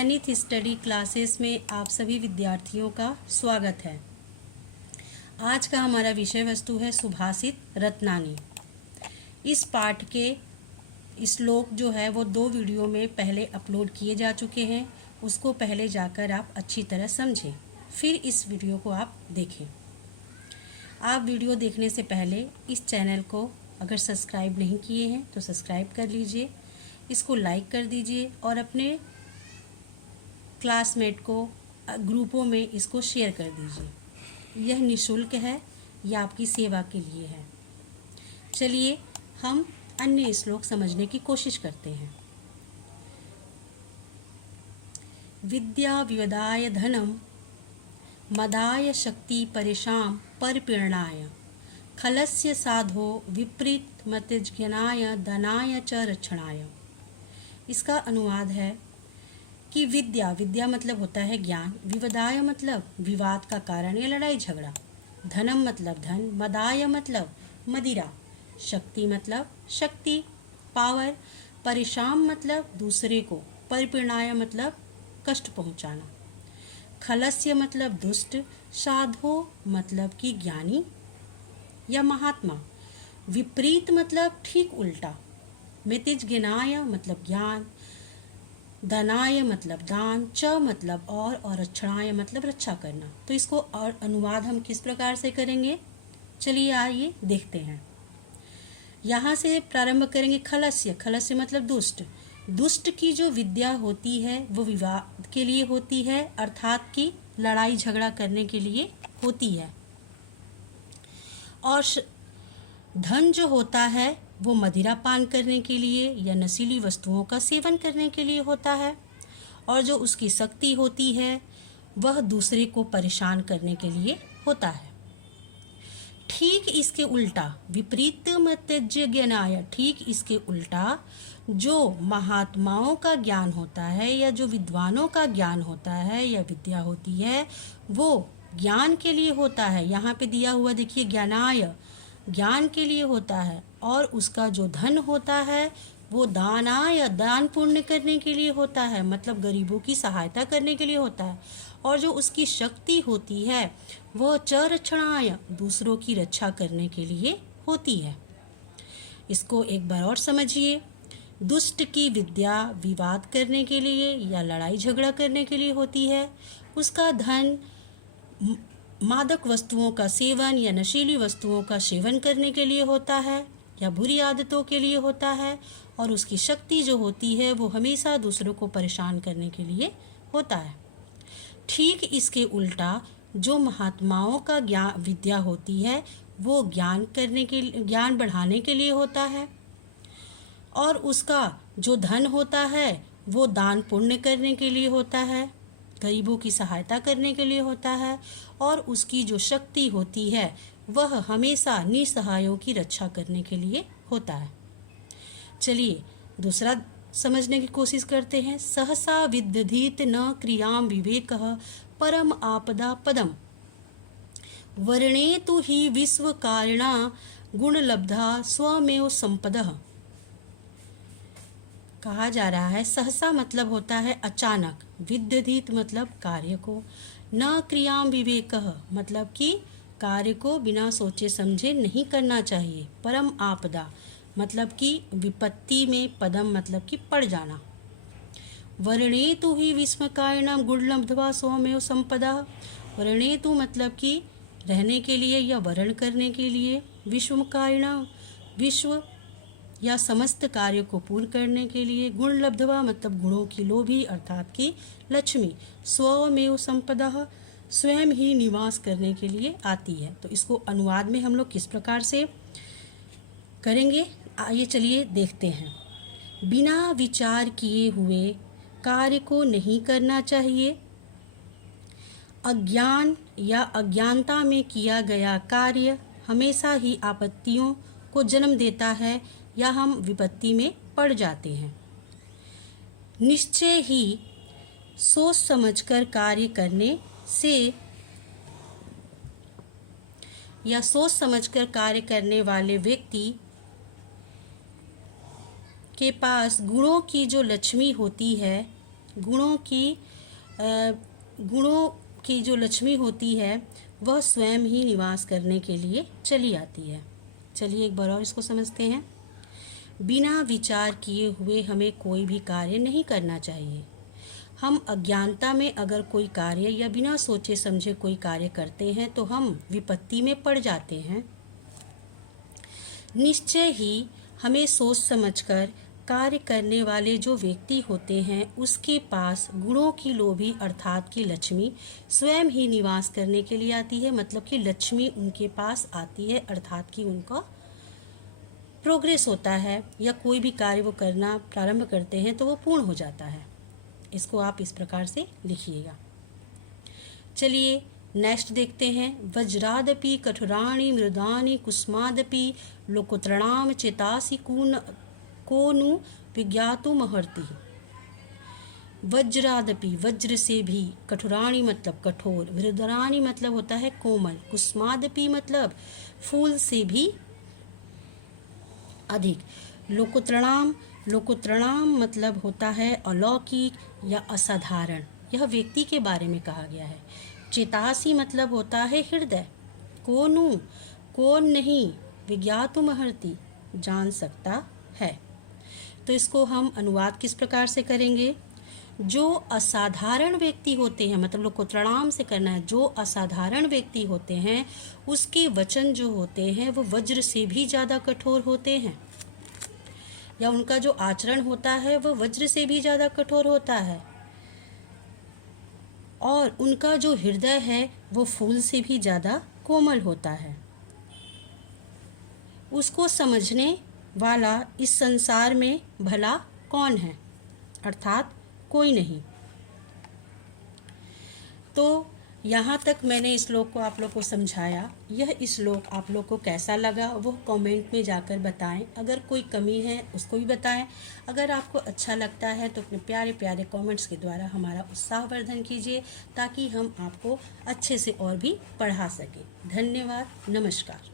नैनिथ study classes में आप सभी विद्यार्थियों का स्वागत है। आज का हमारा विषय वस्तु है सुभाषित रत्नानी। इस पाठ के श्लोक जो है वो 2 वीडियो में पहले अपलोड किए जा चुके हैं। उसको पहले जाकर आप अच्छी तरह समझें, फिर इस वीडियो को आप देखें। आप वीडियो देखने से पहले इस चैनल को अगर सब्सक्राइब नहीं किए हैं तो सब्सक्राइब कर लीजिए, इसको लाइक कर दीजिए और अपने क्लासमेट को ग्रुपों में इसको शेयर कर दीजिए। यह निःशुल्क है, यह आपकी सेवा के लिए है। चलिए हम अन्य श्लोक समझने की कोशिश करते हैं। विद्या विवदाय धनम मदाय शक्ति परेशान परपीड़नाय खलस्य साधो विपरीत मतज्ञानाय धनाय च रक्षणाय। इसका अनुवाद है कि विद्या मतलब होता है ज्ञान, विवदाय मतलब विवाद का कारण या लड़ाई झगड़ा, धनम मतलब धन, मदाय मतलब मदिरा, शक्ति मतलब शक्ति पावर, परेशान मतलब दूसरे को, परिपीड़नाय मतलब कष्ट पहुंचाना, खलस्य मतलब दुष्ट, साधो मतलब कि ज्ञानी या महात्मा, विपरीत मतलब ठीक उल्टा, मितिज्ञानाय मतलब ज्ञान, धनाय मतलब दान, च मतलब और रक्षणाय मतलब रक्षा करना। तो इसको और अनुवाद हम किस प्रकार से करेंगे, चलिए आइए देखते हैं। यहाँ से प्रारंभ करेंगे। खलस्य मतलब दुष्ट। दुष्ट की जो विद्या होती है वो विवाद के लिए होती है, अर्थात कि लड़ाई झगड़ा करने के लिए होती है। और धन जो होता है वो मदिरा पान करने के लिए या नशीली वस्तुओं का सेवन करने के लिए होता है। और जो उसकी शक्ति होती है वह दूसरे को परेशान करने के लिए होता है। ठीक इसके उल्टा, विपरीत मतज्ञानाय, ठीक इसके उल्टा जो महात्माओं का ज्ञान होता है या जो विद्वानों का ज्ञान होता है या विद्या होती है वो ज्ञान के लिए होता है। यहाँ पे दिया हुआ देखिए, ज्ञानाय ज्ञान के लिए होता है। और उसका जो धन होता है वो दानाय, दान पुण्य करने के लिए होता है, मतलब गरीबों की सहायता करने के लिए होता है। और जो उसकी शक्ति होती है वह च रक्षणाय, दूसरों की रक्षा करने के लिए होती है। इसको एक बार और समझिए। दुष्ट की विद्या विवाद करने के लिए या लड़ाई झगड़ा करने के लिए होती है। उसका धन मादक वस्तुओं का सेवन या नशीली वस्तुओं का सेवन करने के लिए होता है या बुरी आदतों के लिए होता है। और उसकी शक्ति जो होती है वो हमेशा दूसरों को परेशान करने के लिए होता है। ठीक इसके उल्टा जो महात्माओं का ज्ञान विद्या होती है वो ज्ञान बढ़ाने के लिए होता है। और उसका जो धन होता है वो दान पुण्य करने के लिए होता है, गरीबों की सहायता करने के लिए होता है। और उसकी जो शक्ति होती है वह हमेशा निसहायों की रक्षा करने के लिए होता है। चलिए दूसरा समझने की कोशिश करते हैं। सहसा विदधीत न क्रियां विवेकः परम आपदा पदम वर्णे तु हि विश्व कारिणा गुण लब्धा स्वमेव संपदः। कहा जा रहा है सहसा मतलब होता है अचानक, विदधीत मतलब कार्य को, न क्रियां विवेकः मतलब कि कार्य को बिना सोचे समझे नहीं करना चाहिए, परम आपदा मतलब कि विपत्ति में, पदम मतलब कि पड़ जाना, वर्णेतु ही विस्मकारिणाम गुण लब्ध्वा स्वमेव संपदा। वर्णेतु मतलब कि रहने के लिए या वर्ण करने के लिए, विश्वकारिणाम विश्व या समस्त कार्य को पूर्ण करने के लिए, गुण लब्ध्वा मतलब गुणों की लोभी अर्थात कि लक्ष्मी, स्वमेव संपदा स्वयं ही निवास करने के लिए आती है। तो इसको अनुवाद में हम लोग किस प्रकार से करेंगे, आइए चलिए देखते हैं। बिना विचार किए हुए कार्य को नहीं करना चाहिए। अज्ञान या अज्ञानता में किया गया कार्य हमेशा ही आपत्तियों को जन्म देता है या हम विपत्ति में पड़ जाते हैं। निश्चय ही सोच समझकर कार्य करने से या सोच समझकर कार्य करने वाले व्यक्ति के पास गुणों की जो लक्ष्मी होती है गुणों की जो लक्ष्मी होती है वह स्वयं ही निवास करने के लिए चली आती है। चलिए एक बार और इसको समझते हैं। बिना विचार किए हुए हमें कोई भी कार्य नहीं करना चाहिए। हम अज्ञानता में अगर कोई कार्य या बिना सोचे समझे कोई कार्य करते हैं तो हम विपत्ति में पड़ जाते हैं। निश्चय ही हमें सोच समझकर कार्य करने वाले जो व्यक्ति होते हैं उसके पास गुणों की लोभी अर्थात कि लक्ष्मी स्वयं ही निवास करने के लिए आती है। मतलब कि लक्ष्मी उनके पास आती है अर्थात कि उनका प्रोग्रेस होता है या कोई भी कार्य वो करना प्रारंभ करते हैं तो वो पूर्ण हो जाता है। इसको आप इस प्रकार से लिखिएगा। चलिए नेक्स्ट देखते हैं। वज्रादपि कठोराणि मृदानि कुस्मादपि लोकोत्रणाम चेतासि को नु विज्ञातुमर्हति। वज्रादपि वज्र से भी, कठोराणि मतलब कठोर, मृदानि मतलब होता है कोमल, कुस्मादपि मतलब फूल से भी अधिक, लोकोत्रणाम मतलब होता है अलौकिक या असाधारण। यह व्यक्ति के बारे में कहा गया है। चेतासी मतलब होता है हृदय, कोनु कौन नहीं, विज्ञातुमर्हति जान सकता है। तो इसको हम अनुवाद किस प्रकार से करेंगे। जो असाधारण व्यक्ति होते हैं, मतलब लोकोत्रणाम से करना है, जो असाधारण व्यक्ति होते हैं उसके वचन जो होते हैं वो वज्र से भी ज़्यादा कठोर होते हैं, या उनका जो आचरण होता है वह वज्र से भी ज़्यादा कठोर होता है, और उनका जो हृदय है वो फूल से भी ज़्यादा कोमल होता है। उसको समझने वाला इस संसार में भला कौन है, अर्थात कोई नहीं। तो यहाँ तक मैंने इस श्लोक को आप लोग को समझाया। यह श्लोक आप लोग को कैसा लगा वो कमेंट में जाकर बताएं। अगर कोई कमी है उसको भी बताएं। अगर आपको अच्छा लगता है तो अपने प्यारे प्यारे कमेंट्स के द्वारा हमारा उत्साहवर्धन कीजिए ताकि हम आपको अच्छे से और भी पढ़ा सकें। धन्यवाद। नमस्कार।